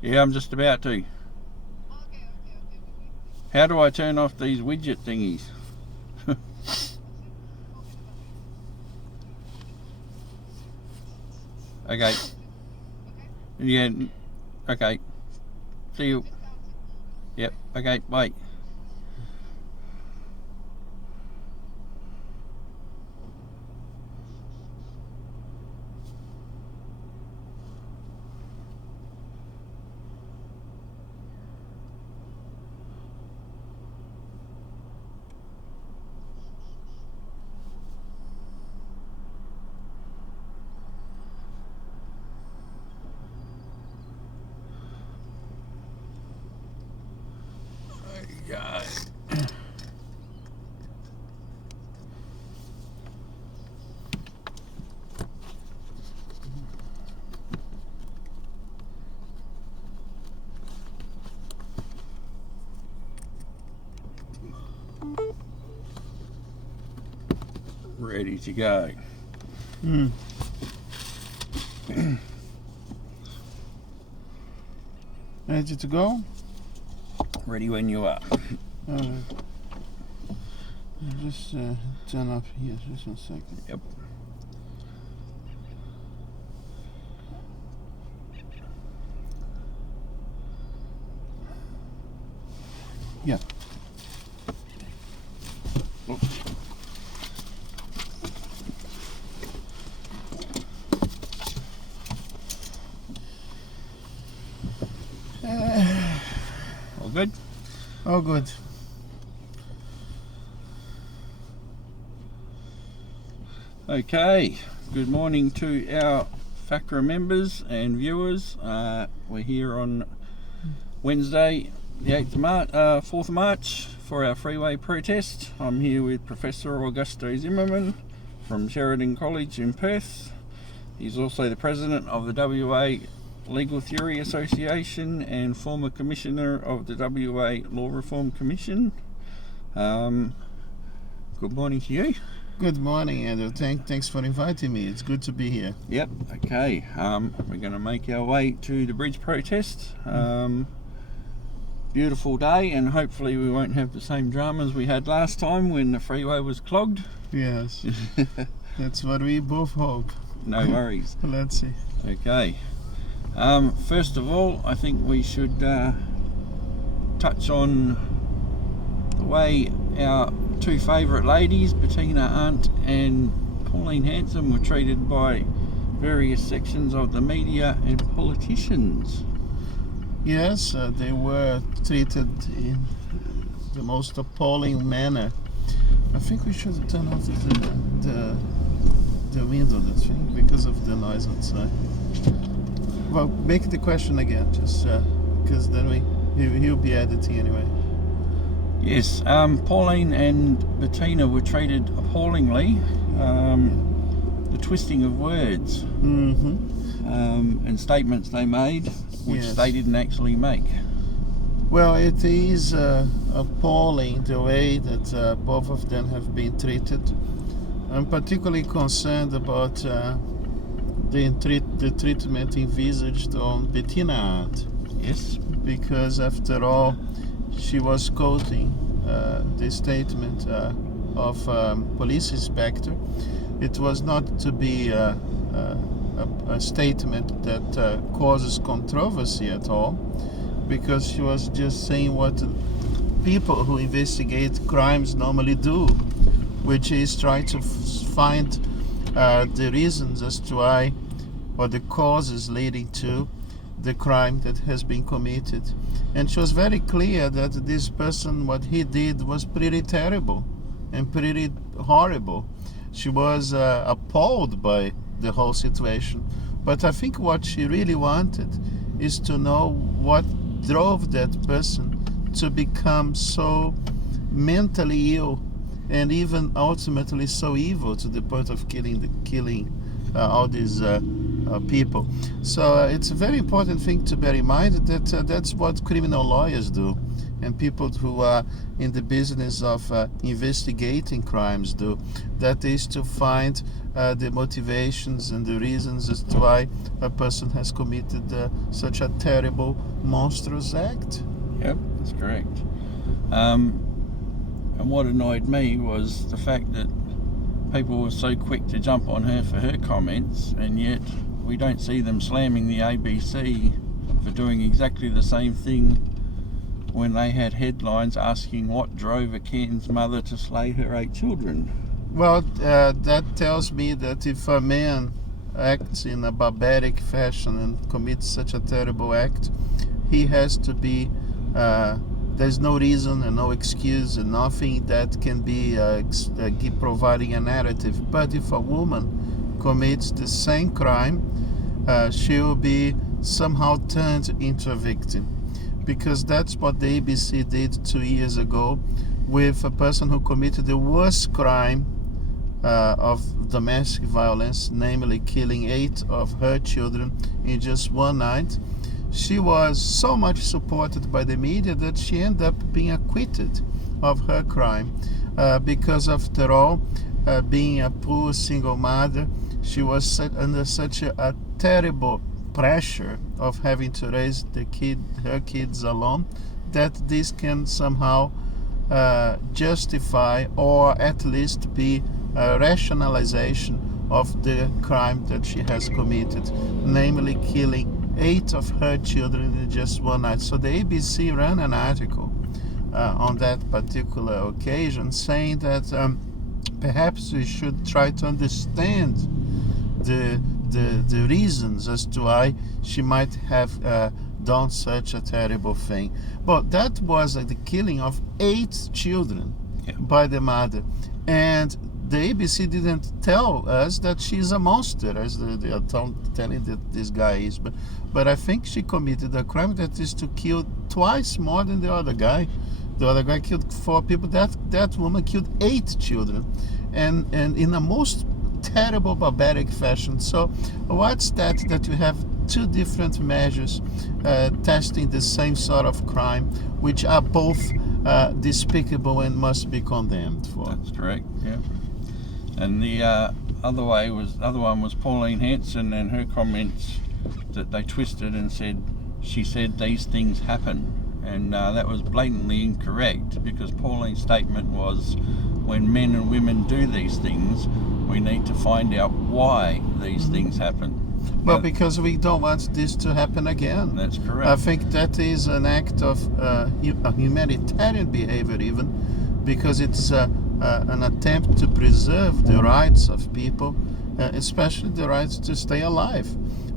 Yeah, I'm just about to. Okay. How do I turn off these widget thingies? Okay. Yeah. Okay. See you. Yep. Okay. Bye. Yeah. Ready to go. Ready to go? Ready when you are. Alright. Just turn up here just 1 second. Yep. Yeah. Oops. All good? Oh, good. Okay. Good morning to our FACRA members and viewers. We're here on Wednesday, the 8th of March, 4th of March for our freeway protest. I'm here with Professor Augusto Zimmerman from Sheridan College in Perth. He's also the president of the WA Legal Theory Association and former commissioner of the WA Law Reform Commission. Good morning to you. Good morning, Andrew. Thanks for inviting me. It's good to be here. Yep, okay. We're going to make our way to the bridge protest. Beautiful day, and hopefully we won't have the same dramas we had last time when the freeway was clogged. Yes. That's what we both hope. No worries. Let's see. Okay. First of all, I think we should touch on the way our two favourite ladies, Bettina Arndt and Pauline Hanson, were treated by various sections of the media and politicians. Yes, they were treated in the most appalling manner. I think we should turn off the window, that thing, because of the noise outside. Well, make the question again, just because then he'll be editing anyway. Yes, Pauline and Bettina were treated appallingly. The twisting of words and statements they made, which Yes. they didn't actually make. Well, it is appalling the way that both of them have been treated. I'm particularly concerned about the treatment envisaged on Bettina Arndt, Yes. because after all, she was quoting the statement of police inspector. It was not to be a statement that causes controversy at all, because she was just saying what people who investigate crimes normally do, which is try to find the reasons as to why, or the causes leading to the crime that has been committed. And she was very clear that this person, what he did was pretty terrible and pretty horrible. She was appalled by the whole situation. But I think what she really wanted is to know what drove that person to become so mentally ill and even ultimately so evil to the point of killing all these people. So it's a very important thing to bear in mind that that's what criminal lawyers do. and people who are in the business of investigating crimes do. That is to find the motivations and the reasons as to why a person has committed such a terrible, monstrous act. Yep, that's correct. And what annoyed me was the fact that people were so quick to jump on her for her comments, and yet we don't see them slamming the ABC for doing exactly the same thing when they had headlines asking what drove a Cairns mother to slay her 8 children. Well, that tells me that if a man acts in a barbaric fashion and commits such a terrible act, he has to be, there's no reason and no excuse and nothing that can be providing a narrative. But if a woman commits the same crime, she will be somehow turned into a victim, because that's what the ABC did 2 years ago with a person who committed the worst crime of domestic violence, namely killing 8 of her children in just one night. She was so much supported by the media that she ended up being acquitted of her crime, because after all, being a poor single mother, she was under such a terrible pressure of having to raise her kids alone, that this can somehow justify or at least be a rationalization of the crime that she has committed, namely killing 8 of her children in just one night. So the ABC ran an article on that particular occasion saying that perhaps we should try to understand the reasons as to why she might have done such a terrible thing. But that was the killing of 8 children by the mother, and the ABC didn't tell us that she's a monster, as they are telling that this guy is. But I think she committed a crime that is to kill twice more than the other guy. The other guy killed 4 people. That woman killed 8 children, and in a most terrible, barbaric fashion. So what's that you have 2 different measures testing the same sort of crime, which are both despicable and must be condemned for? That's correct, yeah. And the other one was Pauline Hanson and her comments that they twisted and said she said these things happen, and that was blatantly incorrect, because Pauline's statement was, when men and women do these things, we need to find out why these things happen. Well, because we don't want this to happen again. That's correct. I think that is an act of humanitarian behavior, even, because it's an attempt to preserve the rights of people, especially the rights to stay alive.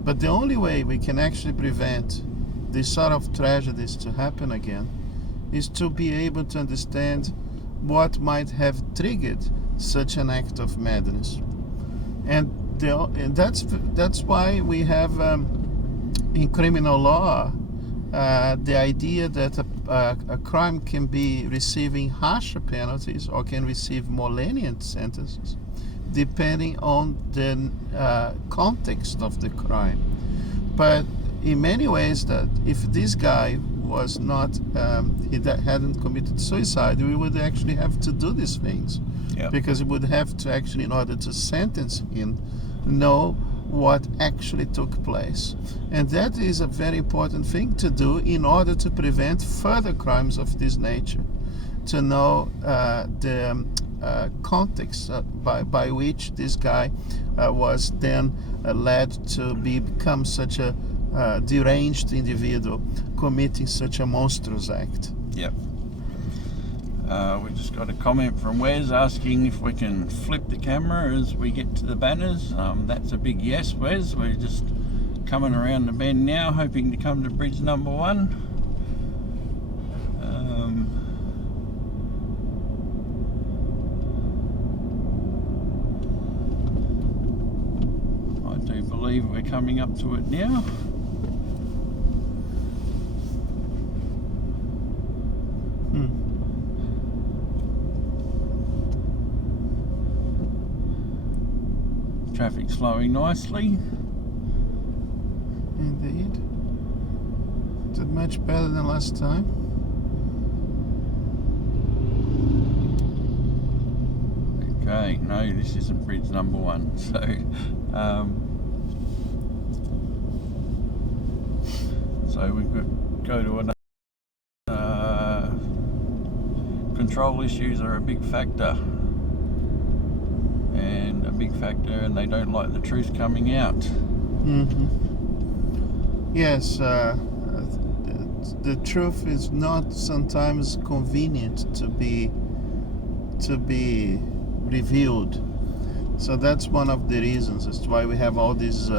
But the only way we can actually prevent this sort of tragedies to happen again is to be able to understand what might have triggered such an act of madness. And that's why we have in criminal law the idea that a crime can be receiving harsher penalties or can receive more lenient sentences depending on the context of the crime. But in many ways, that if this guy was not, hadn't committed suicide, we would actually have to do these things. Yep. Because we would have to actually, in order to sentence him, know what actually took place. And that is a very important thing to do in order to prevent further crimes of this nature, to know the context by which this guy was then led to become such a deranged individual, committing such a monstrous act. Yep. We just got a comment from Wes asking if we can flip the camera as we get to the banners. That's a big yes, Wes. We're just coming around the bend now, hoping to come to bridge number 1. I do believe we're coming up to it now. Traffic's flowing nicely. Indeed. Is it much better than last time? say, no, this isn't bridge number one. So we could go to another. Control issues are a big factor, and they don't like the truth coming out. Yes, the truth is not sometimes convenient to be revealed. So that's one of the reasons. That's why we have all these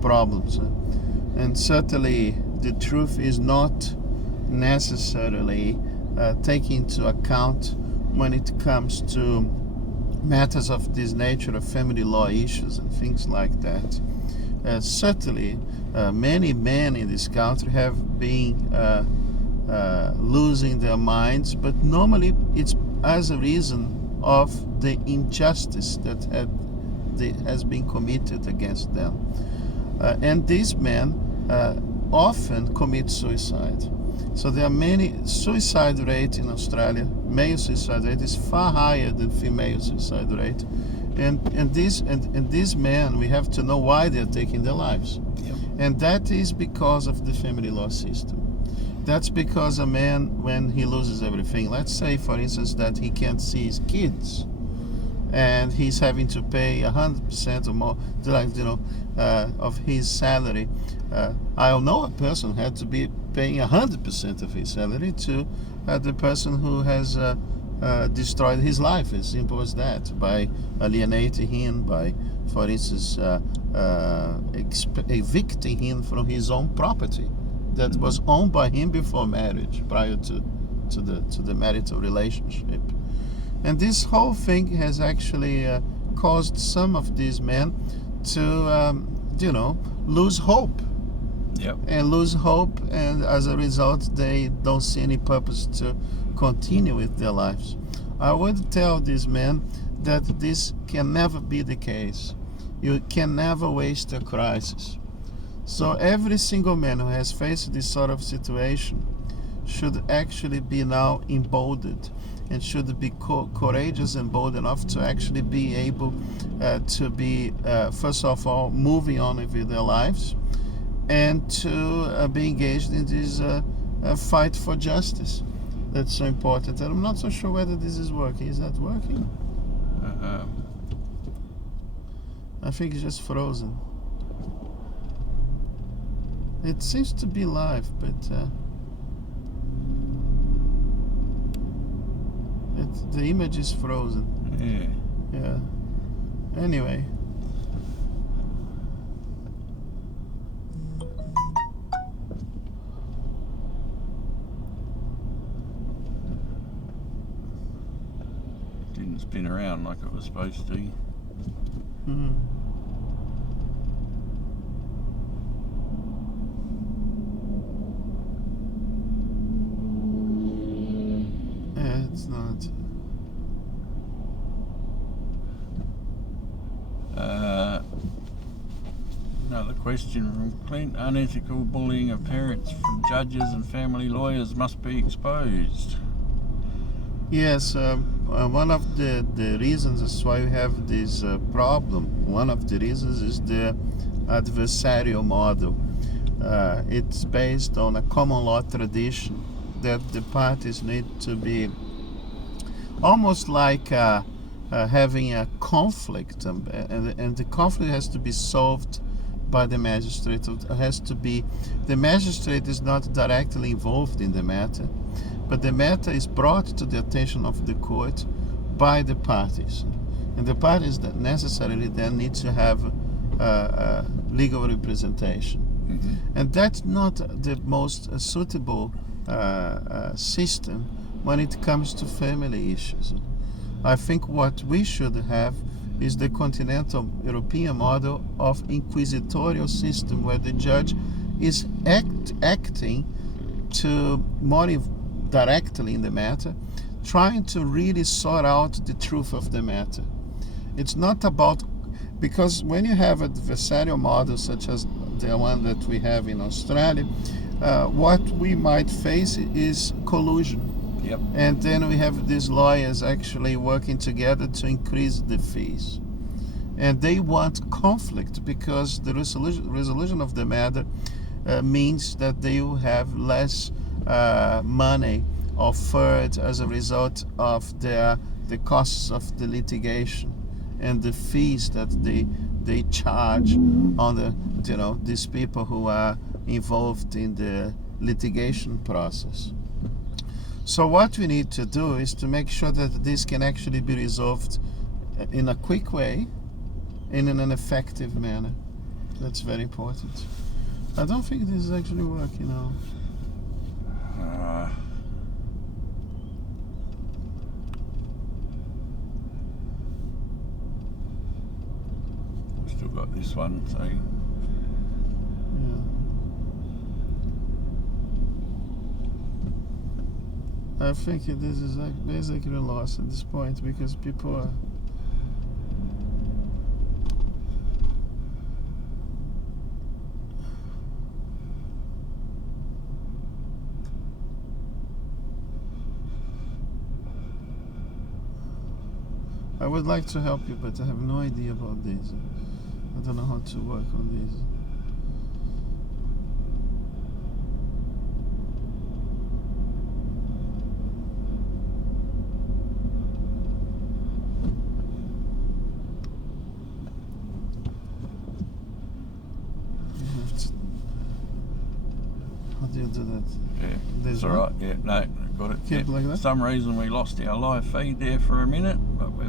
problems. And certainly the truth is not necessarily taken into account when it comes to matters of this nature, of family law issues and things like that. Certainly many men in this country have been losing their minds, but normally it's as a reason of the injustice that has been committed against them. And these men often commit suicide. So there are many suicide rate in Australia. Male suicide rate is far higher than female suicide rate. And these men, we have to know why they're taking their lives. Yep. And that is because of the family law system. That's because a man, when he loses everything, let's say for instance that he can't see his kids, and he's having to pay 100% or more, of his salary. I know a person who had to be paying 100% of his salary to the person who has destroyed his life, as simple as that, by alienating him, by, for instance, evicting him from his own property that was owned by him before marriage, prior to the marital relationship. And this whole thing has actually caused some of these men to, lose hope. Yep. And lose hope, and as a result, they don't see any purpose to continue with their lives. I would tell these men that this can never be the case. You can never waste a crisis. So every single man who has faced this sort of situation should actually be now emboldened, and should be courageous and bold enough to actually be able to be, first of all, moving on with their lives, and to be engaged in this fight for justice. That's so important. And I'm not so sure whether this is working. Is that working? I think it's just frozen. It seems to be live, but the image is frozen. Yeah. Anyway. Didn't spin around like it was supposed to. Mm-hmm. It's not. Another question from Clint. Unethical bullying of parents from judges and family lawyers must be exposed. Yes, one of the reasons is why we have this problem. One of the reasons is the adversarial model. It's based on a common law tradition that the parties need to be almost like having a conflict, and the conflict has to be solved by the magistrate. It has to be, the magistrate is not directly involved in the matter, but the matter is brought to the attention of the court by the parties, and the parties that necessarily then need to have legal representation. Mm-hmm. And that's not the most suitable system when it comes to family issues. I think what we should have is the continental European model of inquisitorial system, where the judge is acting to more directly in the matter, trying to really sort out the truth of the matter. It's not about, because when you have adversarial models such as the one that we have in Australia, what we might face is collusion. Yep. And then we have these lawyers actually working together to increase the fees. And they want conflict because the resolution of the matter means that they will have less money offered as a result of the costs of the litigation and the fees that they charge on these people who are involved in the litigation process. So what we need to do is to make sure that this can actually be resolved in a quick way and in an effective manner. That's very important. I don't think this is actually working now. Still got this one, so I think this is basically lost at this point because people are. I would like to help you, but I have no idea about this. I don't know how to work on this. How do you do that? yeah, There's it's all right. Yeah, no, got it. Keep Yeah. like that? For some reason we lost our live feed there for a minute, but we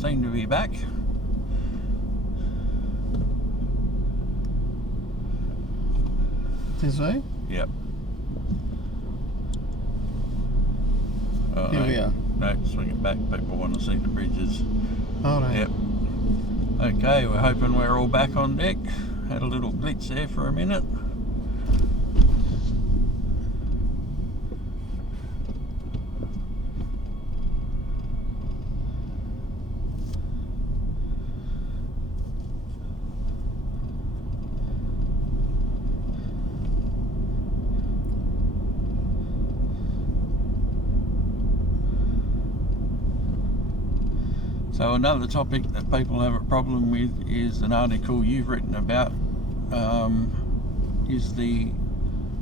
seem to be back. This way? Yep. Here no, we are. No, swing it back. People want to see the bridges. All right. Yep. Okay, we're hoping we're all back on deck. Had a little glitch there for a minute. So another topic that people have a problem with is an article you've written about, is the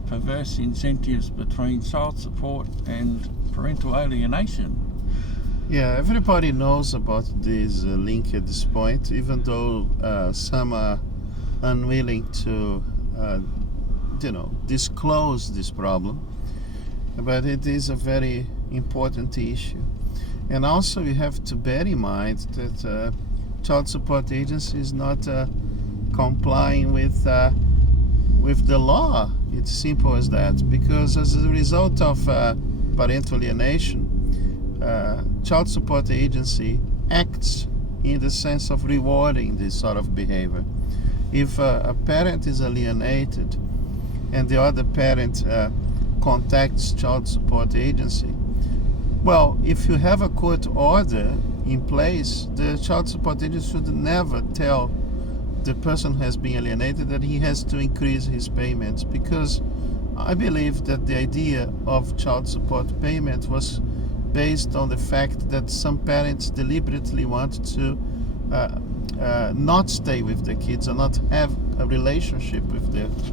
perverse incentives between child support and parental alienation. Yeah, everybody knows about this link at this point, even though some are unwilling to, disclose this problem. But it is a very important issue. And also you have to bear in mind that child support agency is not complying with the law. It's simple as that. Because as a result of parental alienation, child support agency acts in the sense of rewarding this sort of behavior. If a parent is alienated and the other parent contacts child support agency, well, if you have a court order in place, the child support agency should never tell the person who has been alienated that he has to increase his payments, because I believe that the idea of child support payment was based on the fact that some parents deliberately want to not stay with the kids or not have a relationship with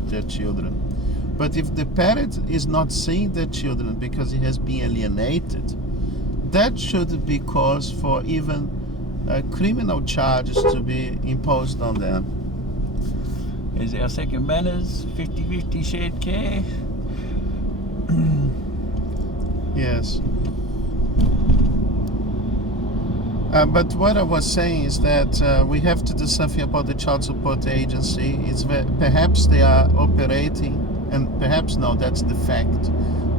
their children. But if the parent is not seeing their children because he has been alienated, that should be cause for even criminal charges to be imposed on them. Is our second banners 50-50 shared care? Yes. But what I was saying is that we have to do something about the child support agency. Perhaps they are operating, and perhaps no, that's the fact,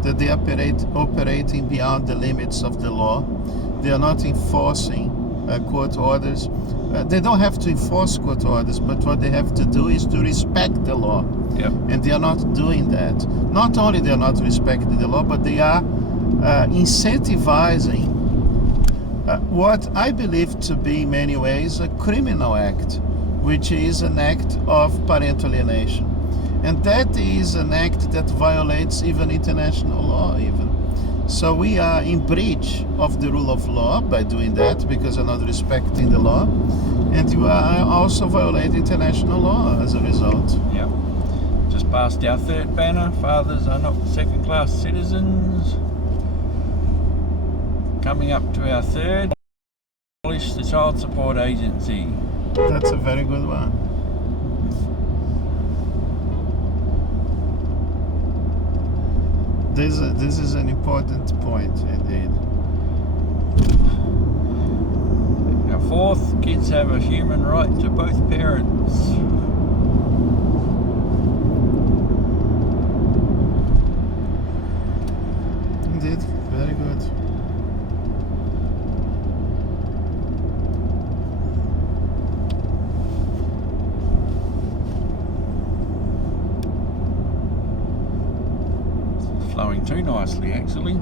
that they operating beyond the limits of the law. They are not enforcing court orders. They don't have to enforce court orders, but what they have to do is to respect the law. Yep. And they are not doing that. Not only they are not respecting the law, but they are incentivizing what I believe to be in many ways a criminal act, which is an act of parental alienation. And that is an act that violates even international law even. So we are in breach of the rule of law by doing that, because you're not respecting the law, and you are also violating international law as a result. Yep. Just past our third banner, fathers are not second-class citizens. Coming up to our third, abolish the child support agency. That's a very good one. This is an important point indeed. Our fourth, kids have a human right to both parents. Indeed, very good. Flowing too nicely, actually.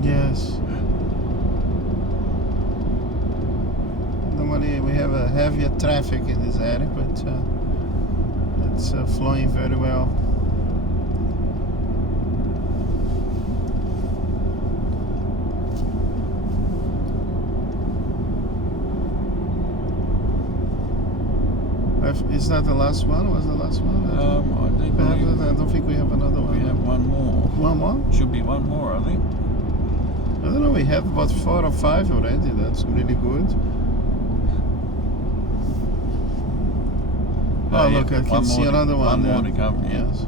Yes. Normally we have a heavier traffic in this area, but it's flowing very well. Is that the last one? Was the last one? I don't think we have another one. We have one more. One more? Should be one more, I think. I don't know, we have about 4 or 5 already. That's really good. Oh, look, I can see another one. One more to come, Yes.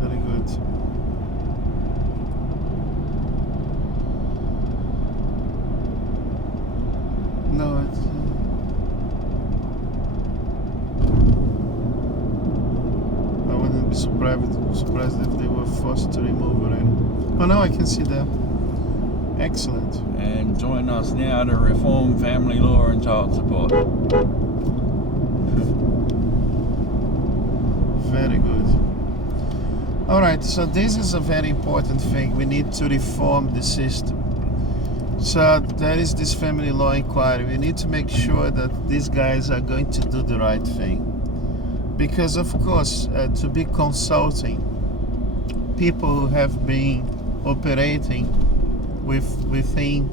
Very good. No, it's... I wouldn't be surprised if they were forced to remove already. Oh, now I can see them. Excellent. And join us now to reform family law and child support. Very good. All right, so this is a very important thing. We need to reform the system. So there is this family law inquiry. We need to make sure that these guys are going to do the right thing. Because of course, to be consulting people who have been operating within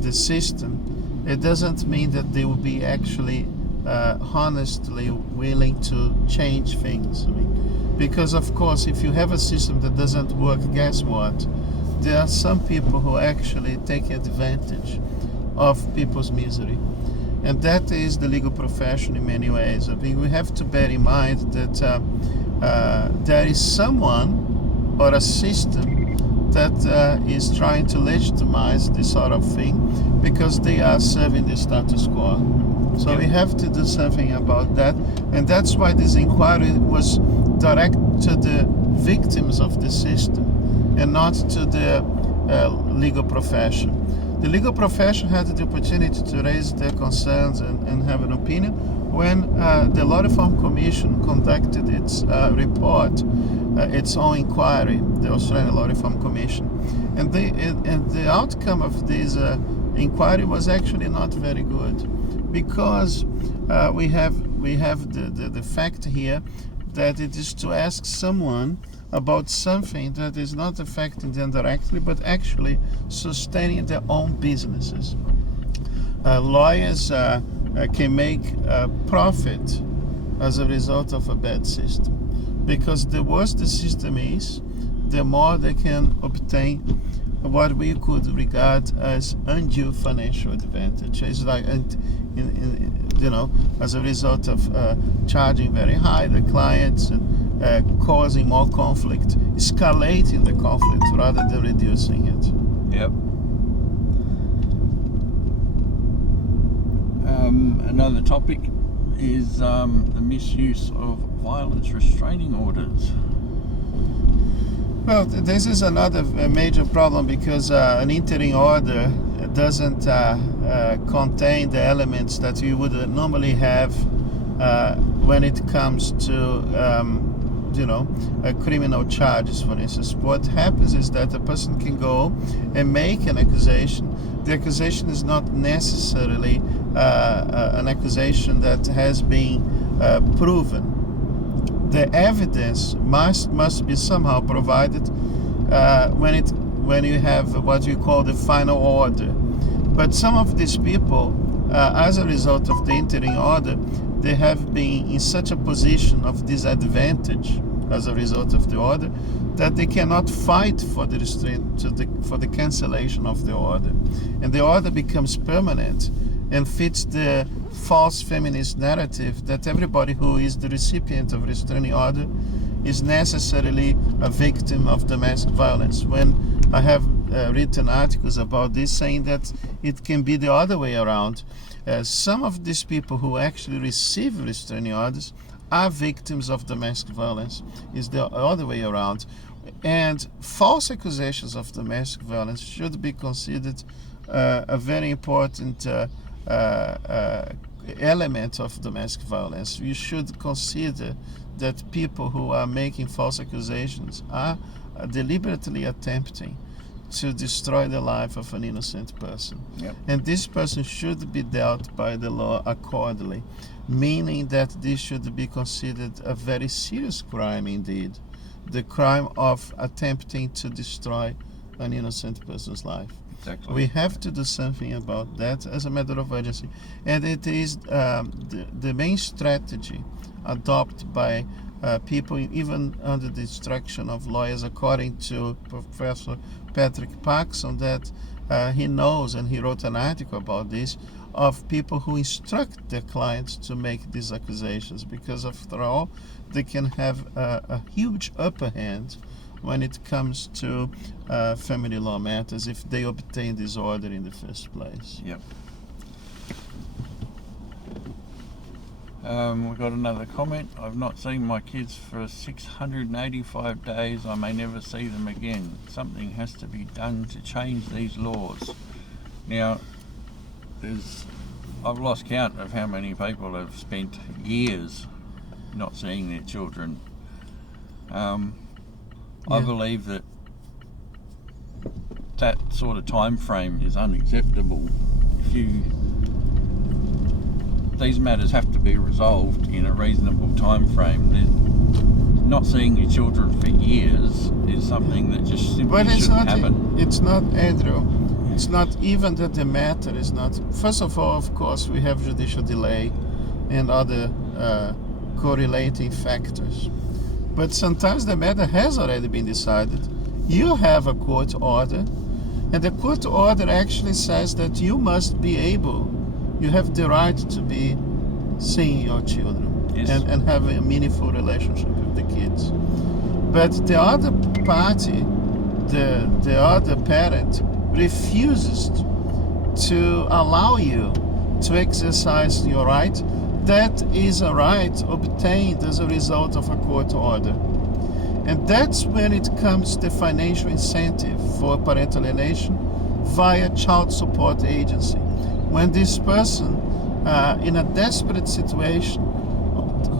the system, it doesn't mean that they will be actually honestly willing to change things. I mean, because of course, if you have a system that doesn't work, guess what? There are some people who actually take advantage of people's misery. And that is the legal profession in many ways. I think we have to bear in mind that there is someone or a system that is trying to legitimize this sort of thing because they are serving the status quo. So we have to do something about that. And that's why this inquiry was direct to the victims of the system and not to the legal profession. The legal profession had the opportunity to raise their concerns and have an opinion when the Law Reform Commission conducted its report, its own inquiry, the Australian Law Reform Commission. And the outcome of this inquiry was actually not very good, because we have the fact here that it is to ask someone about something that is not affecting them directly, but actually sustaining their own businesses. Lawyers can make profit as a result of a bad system, because the worse the system is, the more they can obtain what we could regard as undue financial advantage. It's like, as a result of charging very high the clients and causing more conflict, escalating the conflict rather than reducing it. Yep. Another topic is the misuse of violence restraining orders. Well, this is another major problem, because an interim order doesn't contain the elements that you would normally have when it comes to criminal charges, for instance. What happens is that a person can go and make an accusation. The accusation is not necessarily an accusation that has been proven. The evidence must be somehow provided when you have what we call the final order. But some of these people, as a result of the interim order, they have been in such a position of disadvantage as a result of the order that they cannot fight for the for the cancellation of the order, and the order becomes permanent and fits the false feminist narrative that everybody who is the recipient of restraining order is necessarily a victim of domestic violence, when I have written articles about this saying that it can be the other way around. Some of these people who actually receive restraining orders are victims of domestic violence. Is the other way around. And false accusations of domestic violence should be considered a very important element of domestic violence. You should consider that people who are making false accusations are deliberately attempting to destroy the life of an innocent person. Yep. And this person should be dealt by the law accordingly, meaning that this should be considered a very serious crime indeed, the crime of attempting to destroy an innocent person's life. Exactly. We have to do something about that as a matter of urgency. And it is the main strategy adopted by people, even under the instruction of lawyers, according to Professor Patrick Paxson, that he knows, and he wrote an article about this, of people who instruct their clients to make these accusations, because after all, they can have a huge upper hand when it comes to family law matters if they obtain this order in the first place. Yep. We've got another comment. I've not seen my kids for 685 days. I may never see them again. Something has to be done to change these laws. Now, I've lost count of how many people have spent years not seeing their children. I believe that sort of time frame is unacceptable. These matters have to be resolved in a reasonable time frame. Not seeing your children for years is something that just simply shouldn't happen. It's not, Andrew. It's not even that the matter is not. First of all, of course, we have judicial delay and other correlating factors. But sometimes the matter has already been decided. You have a court order, and the court order actually says that you must be able, you have the right to be seeing your children. Yes. and have a meaningful relationship with the kids. But the other party, the other parent, refuses to allow you to exercise your right. That is a right obtained as a result of a court order. And that's when it comes to the financial incentive for parental alienation via child support agency. When this person, in a desperate situation,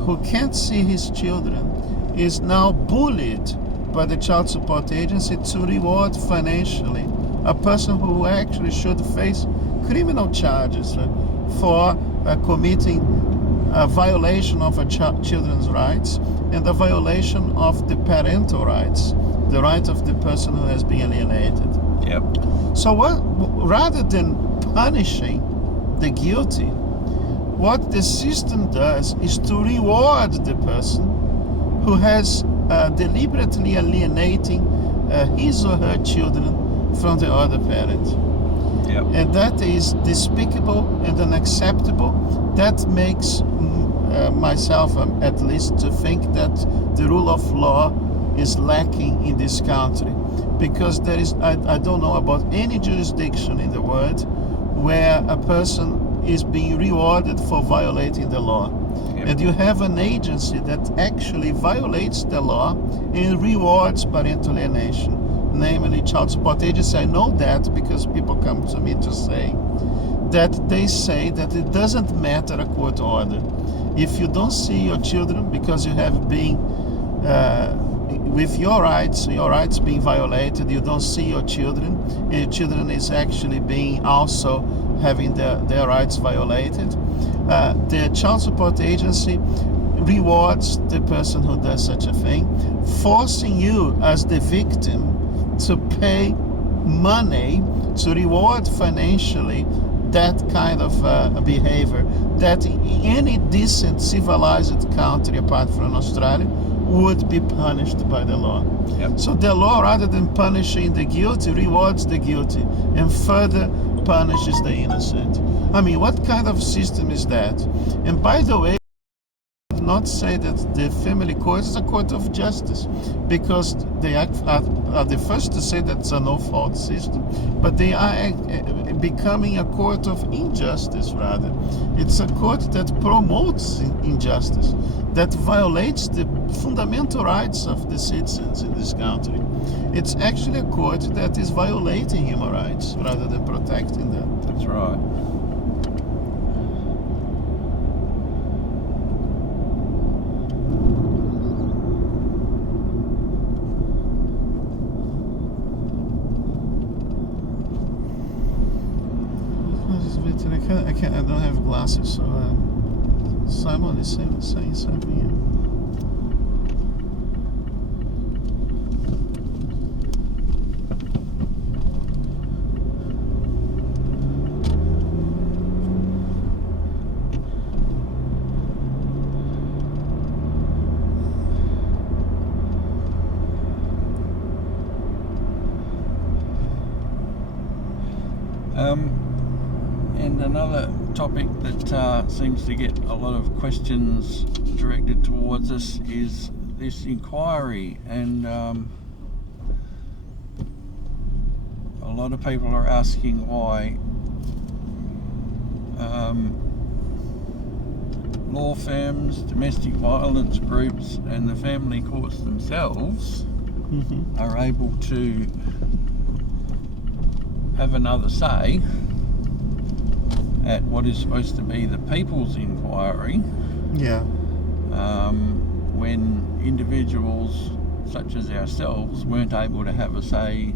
who can't see his children, is now bullied by the child support agency to reward financially a person who actually should face criminal charges for committing a violation of a children's rights and a violation of the parental rights, the right of the person who has been alienated. Yep. So rather than punishing the guilty, what the system does is to reward the person who has deliberately alienating his or her children from the other parent. Yep. And that is despicable and unacceptable. That makes myself, at least, to think that the rule of law is lacking in this country, because there is, I don't know about any jurisdiction in the world where a person is being rewarded for violating the law. Yep. And you have an agency that actually violates the law and rewards parental alienation, namely child support agency. I know that because people come to me to say that they say that it doesn't matter a court order. If you don't see your children because you have been with your rights being violated, you don't see your children, and your children is actually being also having their rights violated, the child support agency rewards the person who does such a thing, forcing you as the victim to pay money to reward financially that kind of behavior that any decent civilized country apart from Australia would be punished by the law. Yep. So the law, rather than punishing the guilty, rewards the guilty and further punishes the innocent. I mean, what kind of system is that? And by the way, not say that the family court is a court of justice, because they are the first to say that's a no-fault system, but they are becoming a court of injustice rather. It's a court that promotes injustice, that violates the fundamental rights of the citizens in this country. It's actually a court that is violating human rights rather than protecting them. That's right. I don't have glasses, so Simon is saying something here. And another topic that seems to get a lot of questions directed towards us is this inquiry, and a lot of people are asking why law firms, domestic violence groups and the family courts themselves are able to have another say at what is supposed to be the people's inquiry. Yeah. When individuals such as ourselves weren't able to have a say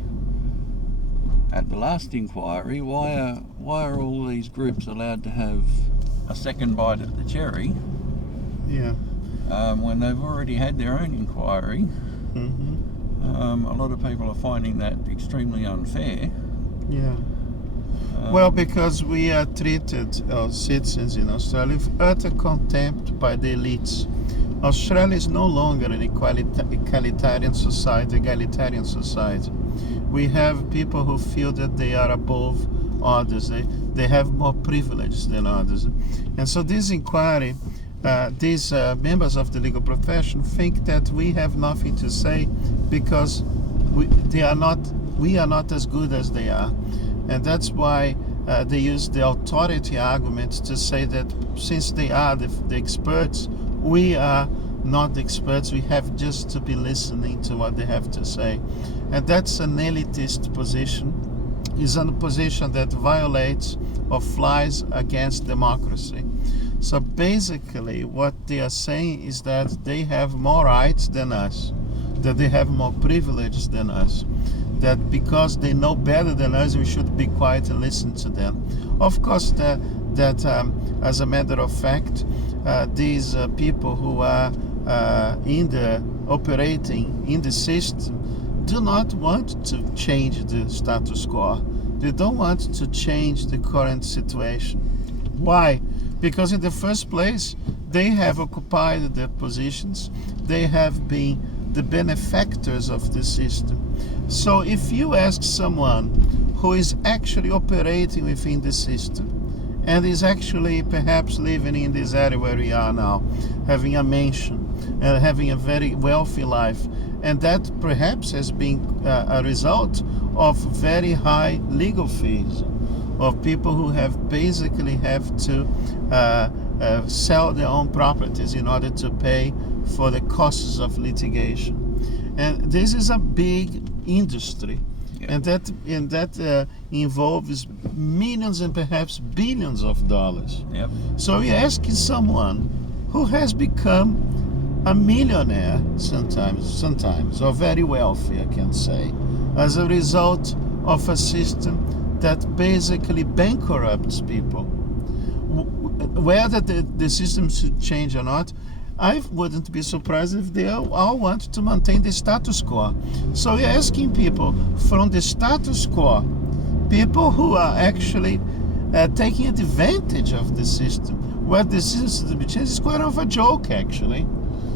at the last inquiry, why are all these groups allowed to have a second bite at the cherry? Yeah. When they've already had their own inquiry? A lot of people are finding that extremely unfair. Yeah. Well, because we are treated as citizens in Australia with utter contempt by the elites. Australia is no longer an egalitarian society. We have people who feel that they are above others. They have more privilege than others. And so this inquiry, these members of the legal profession think that we have nothing to say because we are not as good as they are. And that's why they use the authority argument to say that since they are the experts, we are not the experts. We have just to be listening to what they have to say. And that's an elitist position. It's a position that violates or flies against democracy. So basically what they are saying is that they have more rights than us, that they have more privilege than us, that because they know better than us, we should be quiet and listen to them. Of course, as a matter of fact, these people who are operating in the system do not want to change the status quo. They don't want to change the current situation. Why? Because in the first place, they have occupied their positions. They have been the benefactors of the system. So if you ask someone who is actually operating within the system and is actually perhaps living in this area where we are now, having a mansion and having a very wealthy life, and that perhaps has been a result of very high legal fees, of people who have basically have to sell their own properties in order to pay for the costs of litigation. And this is a big industry. Yep. And that involves millions and perhaps billions of dollars. Yep. So you're asking someone who has become a millionaire sometimes, or very wealthy, I can say, as a result of a system that basically bankrupts people. Whether the system should change or not, I wouldn't be surprised if they all want to maintain the status quo. So we're asking people from the status quo, people who are actually taking advantage of the system, where the system is quite of a joke actually.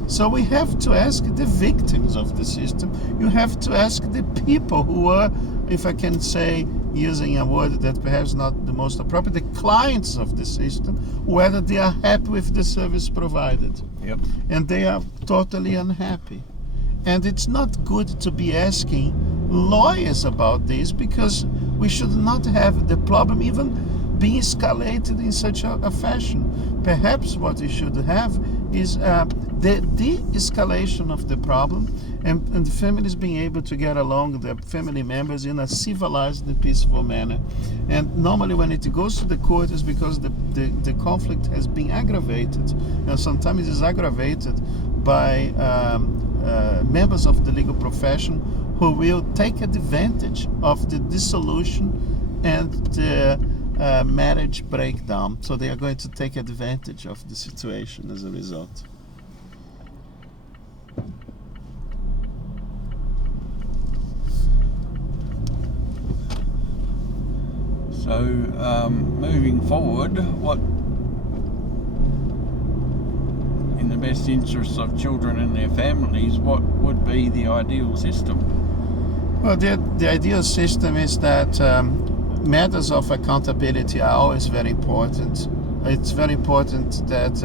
So we have to ask the victims of the system. You have to ask the people who are, if I can say, using a word that perhaps not the most appropriate, the clients of the system, whether they are happy with the service provided. Yep. And they are totally unhappy. And it's not good to be asking lawyers about this, because we should not have the problem even being escalated in such a fashion. Perhaps what we should have is the de-escalation of the problem, and the families being able to get along with their family members in a civilized and peaceful manner. And normally when it goes to the court is because the conflict has been aggravated, and sometimes it is aggravated by members of the legal profession who will take advantage of the dissolution and the marriage breakdown. So they are going to take advantage of the situation as a result. So, moving forward, what, in the best interests of children and their families, what would be the ideal system? Well, the ideal system is that matters of accountability are always very important. It's very important that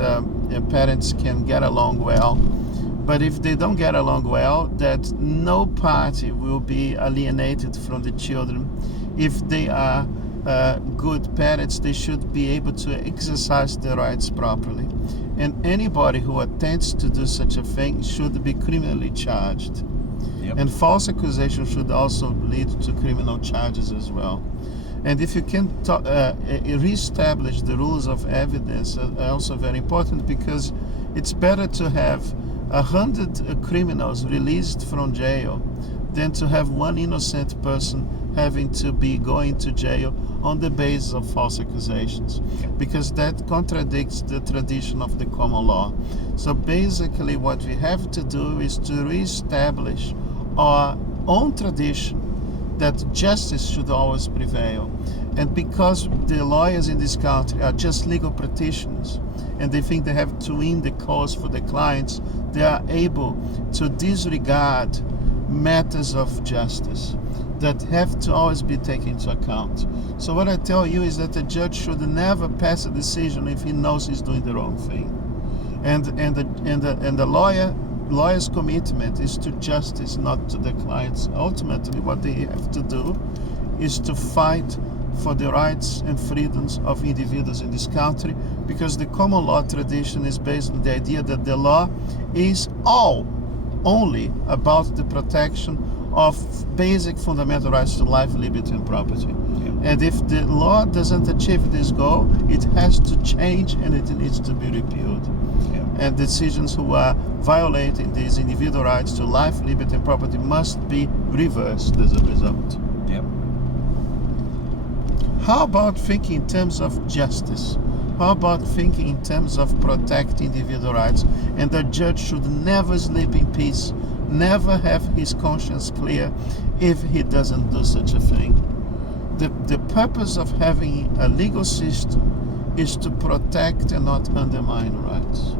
parents can get along well. But if they don't get along well, that no party will be alienated from the children. If they are good parents, they should be able to exercise their rights properly. And anybody who attempts to do such a thing should be criminally charged. Yep. And false accusation should also lead to criminal charges as well. And if you can re-establish the rules of evidence, are also very important, because it's better to have 100 criminals released from jail than to have one innocent person having to be going to jail on the basis of false accusations, because that contradicts the tradition of the common law. So basically what we have to do is to re-establish our own tradition that justice should always prevail. And because the lawyers in this country are just legal practitioners and they think they have to win the cause for the clients, they are able to disregard matters of justice that have to always be taken into account. So what I tell you is that the judge should never pass a decision if he knows he's doing the wrong thing. And the lawyer's commitment is to justice, not to the clients. Ultimately, what they have to do is to fight for the rights and freedoms of individuals in this country, because the common law tradition is based on the idea that the law is only about the protection of basic fundamental rights to life, liberty, and property. Yeah. And if the law doesn't achieve this goal, it has to change and it needs to be repealed. Yeah. And decisions who are violating these individual rights to life, liberty, and property must be reversed as a result. Yep. How about thinking in terms of justice? How about thinking in terms of protecting individual rights? And the judge should never sleep in peace, never have his conscience clear if he doesn't do such a thing. The purpose of having a legal system is to protect and not undermine rights.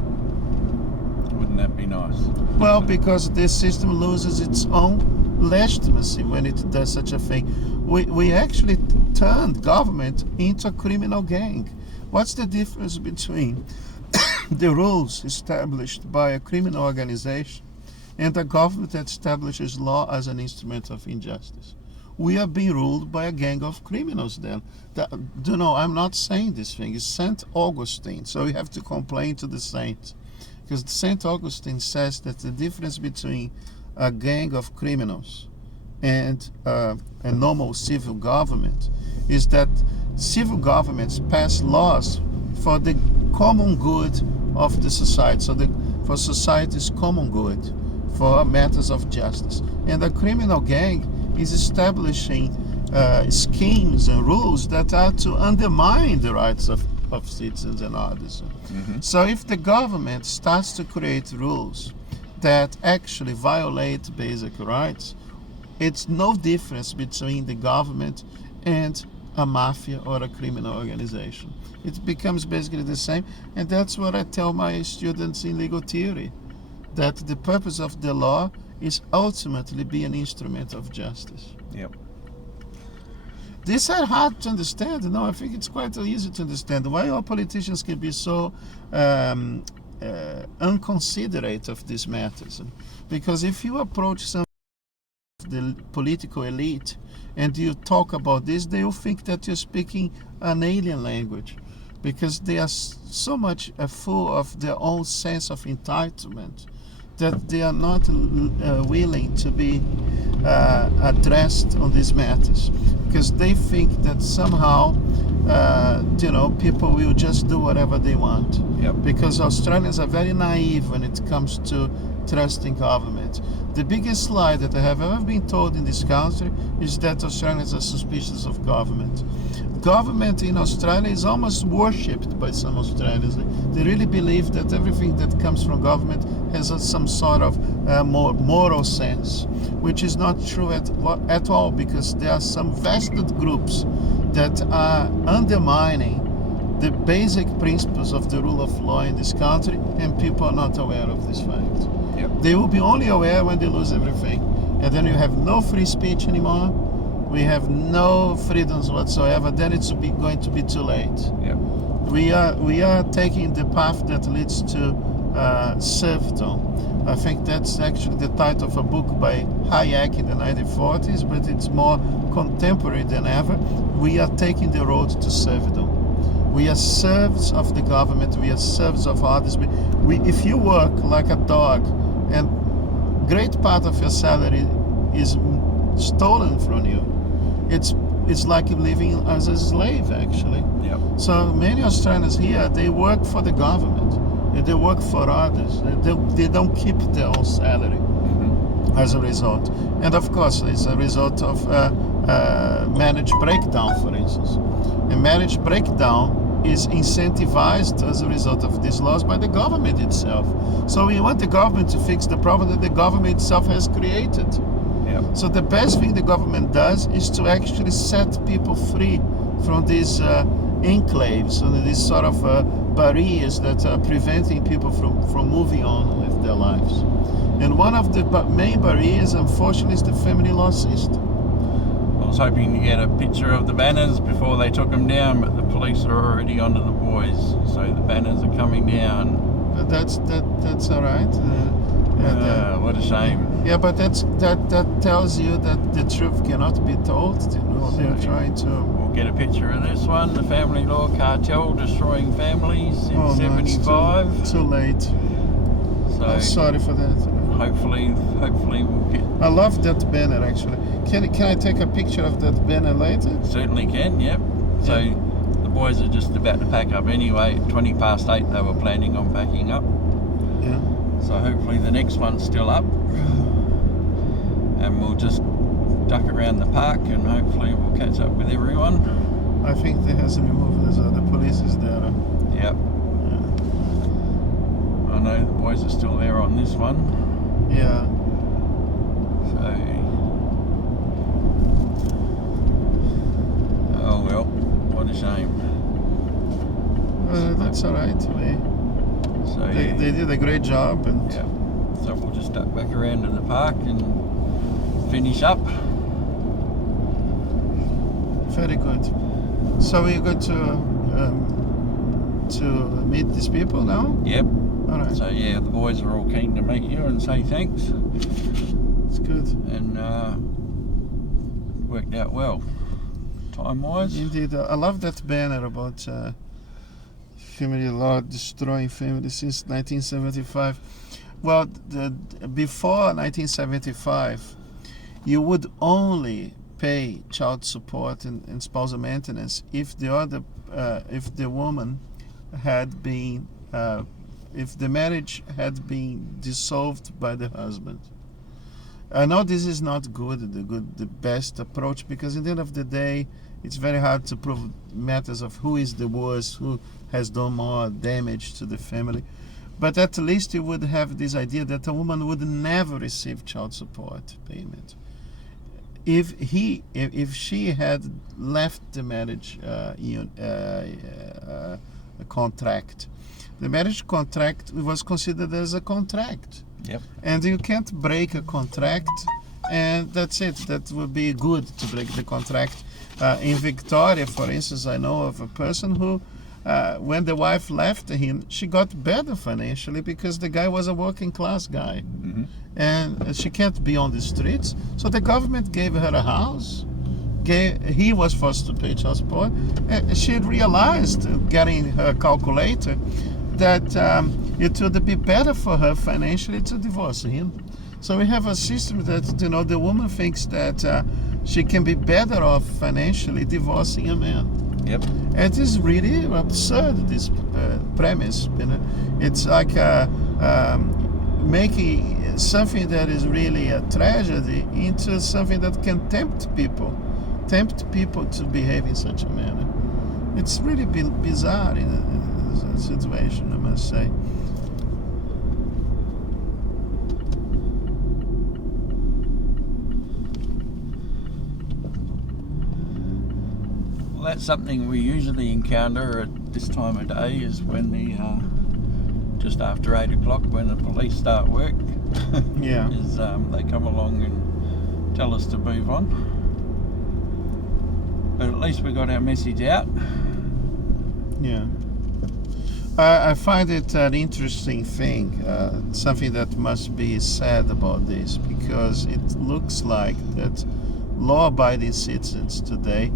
Wouldn't that be nice? Well, because this system loses its own legitimacy when it does such a thing. We actually turned government into a criminal gang. What's the difference between the rules established by a criminal organization and a government that establishes law as an instrument of injustice? We are being ruled by a gang of criminals then. I'm not saying this thing. It's St. Augustine, so we have to complain to the saints. Because St. Augustine says that the difference between a gang of criminals and a normal civil government is that civil governments pass laws for the common good of the society, for society's common good, for matters of justice. And a criminal gang is establishing schemes and rules that are to undermine the rights of of citizens and others. So if the government starts to create rules that actually violate basic rights, it's no difference between the government and a mafia or a criminal organization. It becomes basically the same, and that's what I tell my students in legal theory, that the purpose of the law is ultimately be an instrument of justice. Yep. These are hard to understand. No, I think it's quite easy to understand. Why our politicians can be so unconsiderate of these matters? Because if you approach some of the political elite and you talk about this, they will think that you're speaking an alien language, because they are so much full of their own sense of entitlement that they are not willing to be addressed on these matters, because they think that somehow people will just do whatever they want. Yep. Because Australians are very naive when it comes to trusting government. The biggest lie that I have ever been told in this country is that Australians are suspicious of government. Government in Australia is almost worshipped by some Australians. They really believe that everything that comes from government has some sort of moral sense, which is not true at all, because there are some vested groups that are undermining the basic principles of the rule of law in this country, and people are not aware of this fact. Yep. They will be only aware when they lose everything, and then you have no free speech anymore. We have no freedoms whatsoever. Then it's going to be too late. Yep. We are taking the path that leads to serfdom. I think that's actually the title of a book by Hayek in the 1940s, but it's more contemporary than ever. We are taking the road to serfdom. We are serfs of the government. We are serfs of others. If you work like a dog, and great part of your salary is stolen from you, it's like living as a slave, actually. Yep. So many Australians here, they work for the government, and they work for others. They don't keep their own salary as a result. And of course, it's a result of marriage breakdown, for instance. And marriage breakdown is incentivized as a result of these laws by the government itself. So we want the government to fix the problem that the government itself has created. Yep. So the best thing the government does is to actually set people free from these enclaves, and these sort of barriers that are preventing people from moving on with their lives. And one of the main barriers, unfortunately, is the family law system. I was hoping to get a picture of the banners before they took them down, but the police are already onto the boys, so the banners are coming down. But that's all right. What a shame. Yeah, but that tells you that the truth cannot be told. They're trying to. We'll get a picture of this one. The family law cartel destroying families in '75. Too late. So I'm sorry for that. Hopefully we'll get. I love that banner, actually. Can I take a picture of that banner later? Certainly can. Yep. So the boys are just about to pack up anyway. At 8:20 they were planning on packing up. Yeah. So hopefully the next one's still up, and we'll just duck around the park, and hopefully we'll catch up with everyone. I think they hasn't moved. The police is there. Yep. I know the boys are still there on this one. Yeah. So, oh well, what a shame. That's all right. So They did a great job, and yeah. So we'll just duck back around to the park and finish up. Very good. So we're going to meet these people now? Yep. All right. So yeah, the boys are all keen to meet you and say thanks. It's good. And worked out well, time-wise. Indeed. I love that banner about family law destroying families since 1975. Well, before 1975, you would only pay child support and spousal maintenance if the woman had been, if the marriage had been dissolved by the husband. I know this is not the best approach, because at the end of the day, it's very hard to prove matters of who is the worst, who has done more damage to the family. But at least you would have this idea that a woman would never receive child support payment if she had left the marriage contract. The marriage contract was considered as a contract. Yep. And you can't break a contract, and that's it. That would be good to break the contract. In Victoria, for instance, I know of a person who, when the wife left him, she got better financially because the guy was a working class guy. Mm-hmm. And she can't be on the streets. So the government gave her a house. He was forced to pay child support. She realized, getting her calculator, that it would be better for her financially to divorce him. So we have a system that, the woman thinks that she can be better off financially divorcing a man. Yep. It is really absurd, this premise. It's like making something that is really a tragedy into something that can tempt people to behave in such a manner. It's really bizarre in a situation, I must say. Well, that's something we usually encounter at this time of day, is when just after 8 o'clock, when the police start work. Yeah. Is they come along and tell us to move on. But at least we got our message out. Yeah. I find it an interesting thing, something that must be said about this, because it looks like that law-abiding citizens today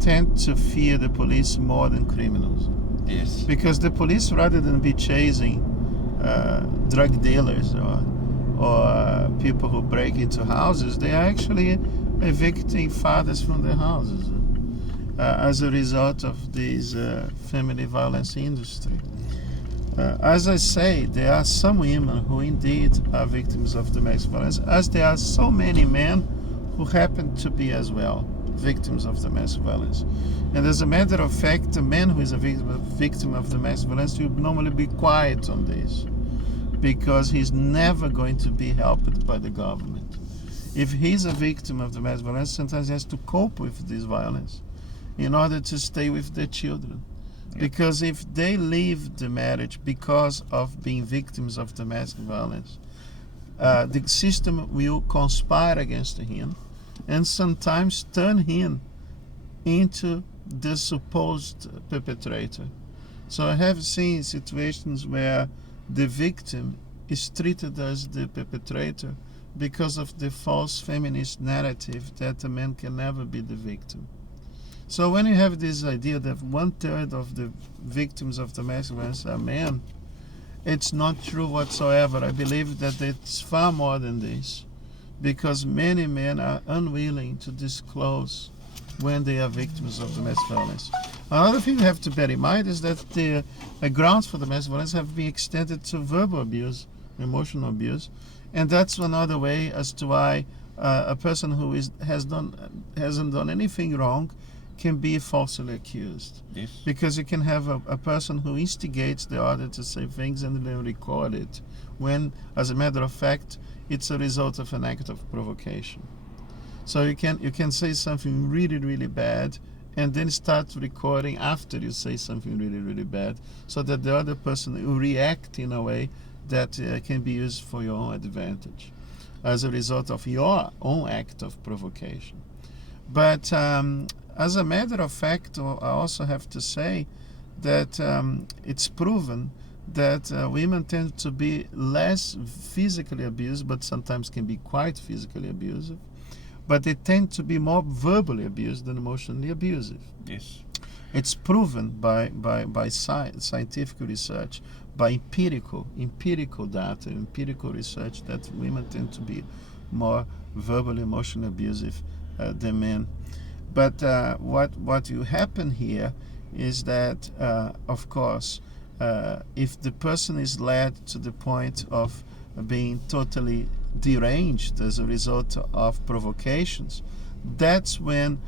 tend to fear the police more than criminals. Yes. Because the police, rather than be chasing drug dealers or people who break into houses, they are actually evicting fathers from their houses as a result of this family violence industry. As I say, there are some women who indeed are victims of domestic violence, as there are so many men who happen to be as well victims of domestic violence. And as a matter of fact, a man who is a victim of domestic violence will normally be quiet on this, because he's never going to be helped by the government. If he's a victim of domestic violence, sometimes he has to cope with this violence in order to stay with their children. Yep. Because if they leave the marriage because of being victims of domestic violence, the system will conspire against him and sometimes turn him into the supposed perpetrator. So I have seen situations where the victim is treated as the perpetrator because of the false feminist narrative that a man can never be the victim. So when you have this idea that 1/3 of the victims of domestic violence are men, it's not true whatsoever. I believe that it's far more than this, because many men are unwilling to disclose when they are victims of domestic violence. Another thing you have to bear in mind is that the grounds for domestic violence have been extended to verbal abuse, emotional abuse, and that's another way as to why a person who hasn't done anything wrong can be falsely accused. Yes. Because you can have a person who instigates the other to say things and then record it, when, as a matter of fact, it's a result of an act of provocation. So you can say something really, really bad, and then start recording after you say something really, really bad, so that the other person will react in a way that can be used for your own advantage, as a result of your own act of provocation. But as a matter of fact, I also have to say that it's proven that women tend to be less physically abused, but sometimes can be quite physically abusive. But they tend to be more verbally abused than emotionally abusive. Yes. It's proven by scientific research, by empirical data, empirical research, that women tend to be more verbally, emotionally abusive than men. But what will happen here is that, of course, if the person is led to the point of being totally deranged as a result of provocations, that's when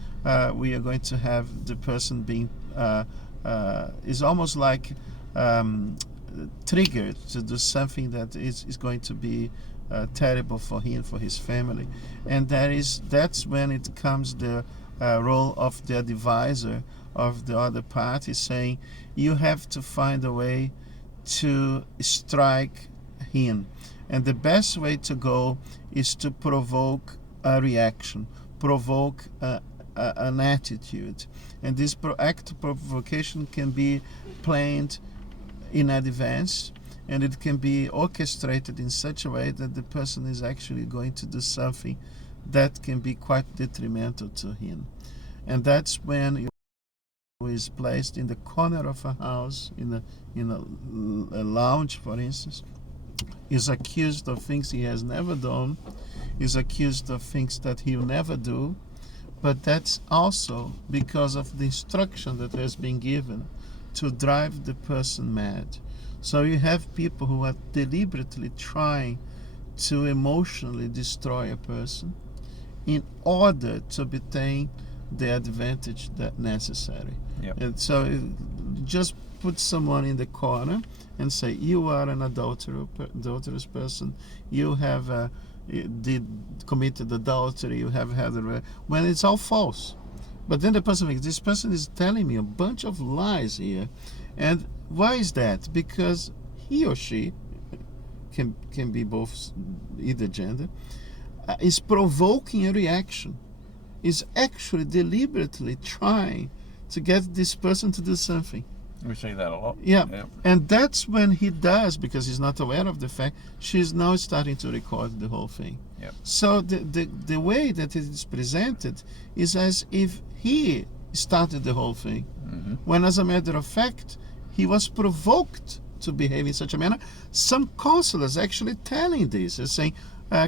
we are going to have the person being is almost like triggered to do something that is going to be terrible for him, for his family. And that's when it comes the role of the advisor of the other party, saying you have to find a way to strike him. And the best way to go is to provoke a reaction, provoke an attitude. And this act of provocation can be planned in advance, and it can be orchestrated in such a way that the person is actually going to do something that can be quite detrimental to him. And that's when he is placed in the corner of a house, in a lounge, for instance, is accused of things he has never done, is accused of things that he'll never do, but that's also because of the instruction that has been given to drive the person mad. So you have people who are deliberately trying to emotionally destroy a person in order to obtain the advantage that necessary. Yep. And so just put someone in the corner and say, you are an adulterous person, you have committed adultery, you have had when it's all false. But then the person thinks, this person is telling me a bunch of lies here. And why is that? Because he or she can be both, either gender, is provoking a reaction, is actually deliberately trying to get this person to do something. We see that a lot. Yeah. Yep. And that's when he does, because he's not aware of the fact, she's now starting to record the whole thing. Yep. So the way that it is presented is as if he started the whole thing, when as a matter of fact, he was provoked to behave in such a manner. Some counselors actually telling this, saying,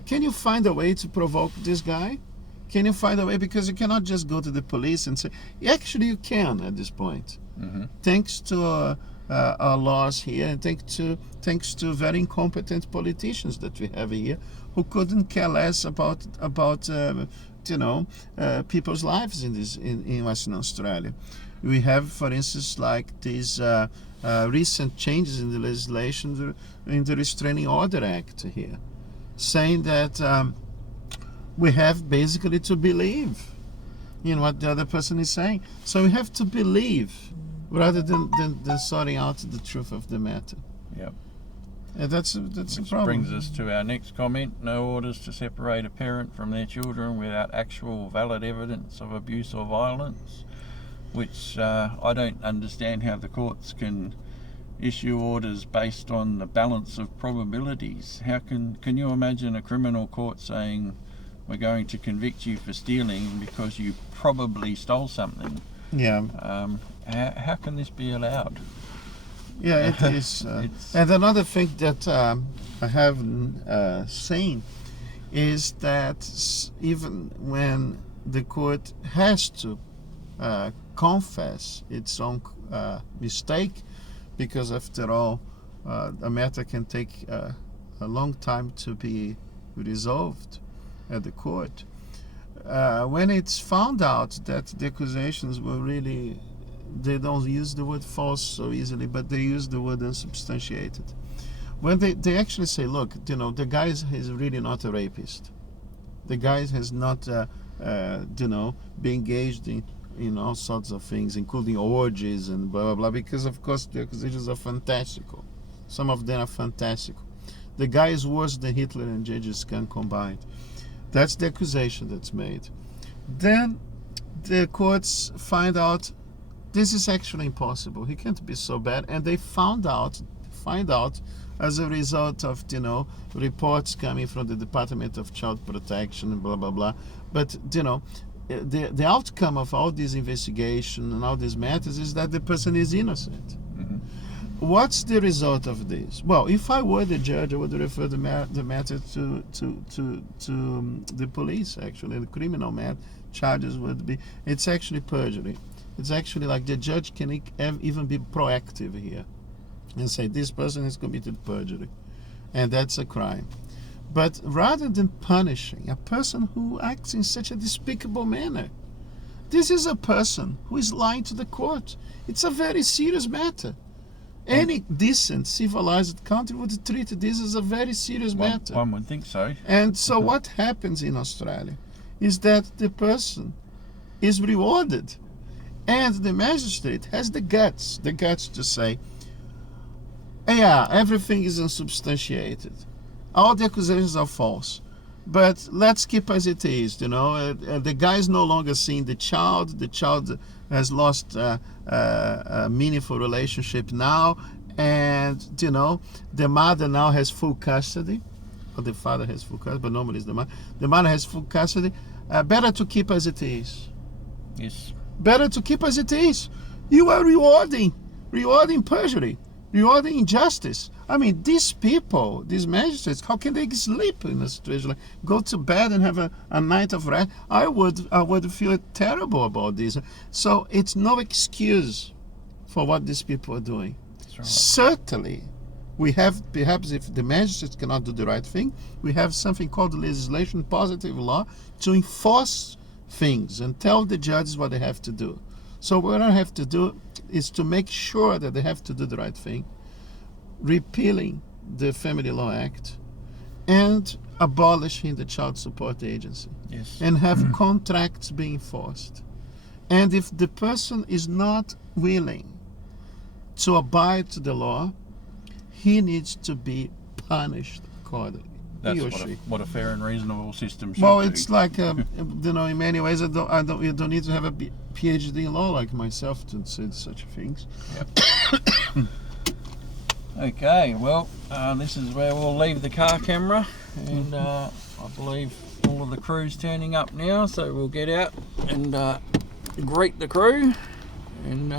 can you find a way to provoke this guy? Can you find a way? Because you cannot just go to the police and say, actually you can at this point. Thanks to our laws here, and thanks to very incompetent politicians that we have here, who couldn't care less about people's lives in Western Australia. We have, for instance, like these recent changes in the legislation in the Restraining Order Act here, saying that we have basically to believe in what the other person is saying. So we have to believe rather than sorting out the truth of the matter. Yep. And that's a Which problem. brings us to our next comment. No orders to separate a parent from their children without actual valid evidence of abuse or violence, which I don't understand how the courts can issue orders based on the balance of probabilities. How can you imagine a criminal court saying, we're going to convict you for stealing because you probably stole something? Yeah. How can this be allowed? Yeah, it is. And another thing that I have seen is that even when the court has to confess its own mistake, because after all, a matter can take a long time to be resolved at the court. When it's found out that the accusations were really, they don't use the word false so easily, but they use the word unsubstantiated. When they actually say, look, the guy is really not a rapist. The guy has not, been engaged in all sorts of things, including orgies and blah, blah, blah, because of course the accusations are fantastical. Some of them are fantastical. The guy is worse than Hitler and Genghis Khan combined. That's the accusation that's made. Then the courts find out this is actually impossible. He can't be so bad. And they find out as a result of, reports coming from the Department of Child Protection and blah, blah, blah. But, the outcome of all this investigation and all these matters is that the person is innocent. What's the result of this? Well, if I were the judge, I would refer the matter to the police. Actually, the criminal charges would be. It's actually perjury. It's actually like the judge can even be proactive here and say this person has committed perjury, and that's a crime. But rather than punishing a person who acts in such a despicable manner, This is a person who is lying to the court. It's a very serious matter. Any decent, civilized country would treat this as a very serious matter. One would think so. And so what happens in Australia is that the person is rewarded, and the magistrate has the guts to say, yeah, everything is unsubstantiated. All the accusations are false. But let's keep as it is, the guy is no longer seeing the child. The child has lost a meaningful relationship now. And, the mother now has full custody. Or the father has full custody, but normally it's the mother. The mother has full custody. Better to keep as it is. Yes. Better to keep as it is. You are rewarding perjury, rewarding injustice. I mean, these people, these magistrates, how can they sleep in a situation like go to bed and have a night of rest? I would feel terrible about this. So it's no excuse for what these people are doing. That's right. Certainly, we have, perhaps if the magistrates cannot do the right thing, we have something called legislation, positive law, to enforce things and tell the judges what they have to do. So what I have to do is to make sure that they have to do the right thing, repealing the Family Law Act and abolishing the Child Support Agency. Yes. And have contracts being enforced. And if the person is not willing to abide to the law, he needs to be punished accordingly. That's he or she. what a fair and reasonable system should Well, be. it's like in many ways, you don't need to have a PhD in law like myself to say such things. Yep. Okay, well, this is where we'll leave the car camera, and I believe all of the crew's turning up now, so we'll get out and greet the crew, and